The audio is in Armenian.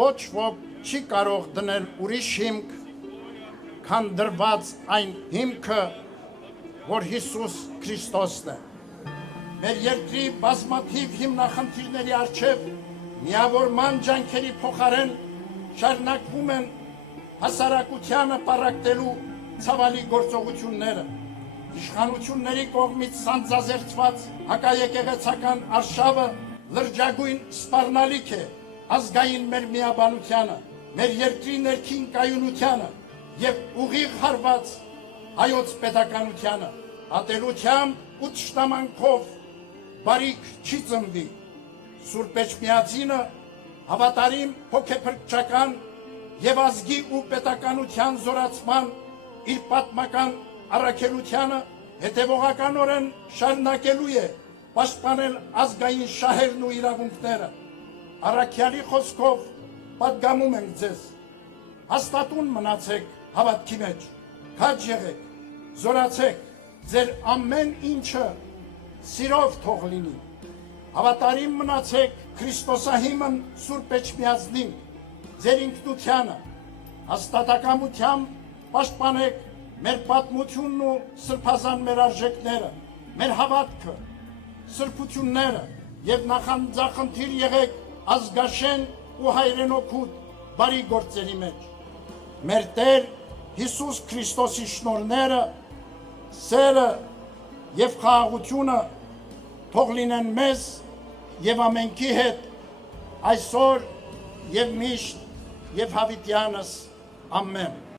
Ոչ ոք չի կարող դնել ուրիշ հիմք, քան դրված այն հիմքը, որ Հիսուս Քրիստոսն է։ Մեր երկրի բազմաթիվ հիմնախնդիրների առջև միավորման ջանքերի փոխարեն շարունակվում են հասարակությանը պառակտելու ցավալի գործողությունները։ Իշխանությունների կողմից սանձազերծված հակաեկեղեցական արշավը լրջագույն սպառնալիք է ազգային մեր միաբանությանը, մեր երկրի ներքին կայունությանը եւ ուղիղ հարված հայոց պետականությանը։ Ատելությամբ ու թշնամանքով բարիք չի ծնվի։ Սուրբ Էջմիածինը հավատարիմ հոգեփրկչական եւ ազգի ու պետականության զորացման իր պատմական առաքելությանը հետևողականորեն շարունակելու է պաշտպանել ազգային շահերն ու իրավունքները։ Առաքյալի խոսքով պատգամում ենք ձեզ, հաստատուն մնացեք հավատքի մեջ, քաջ եղեք, զորացեք, ձեր ամեն ինչը սիրով թող լինի, հավատարիմ մնացեք Քրիստոսահիմն Սուրբ Էջմիածնին, ձեր ինքնությանը, հաստատակամությամբ պաշտպանեք մեր պատմությունն ու սրբազան մեր արժեքները, մեր հավատքը, սրբությունները եւ նախանձախնդիր եղեք ազգաշեն ու հայրենօգուտ բարի գործերի մեջ։ Մեր Տեր Հիսուս Քրիստոսի շնորհները, սերը եւ խաղաղությունը թող լինեն մեզ եւ ամենքի հետ այսօր եւ միշտ եւ հավիտյանս ամեն։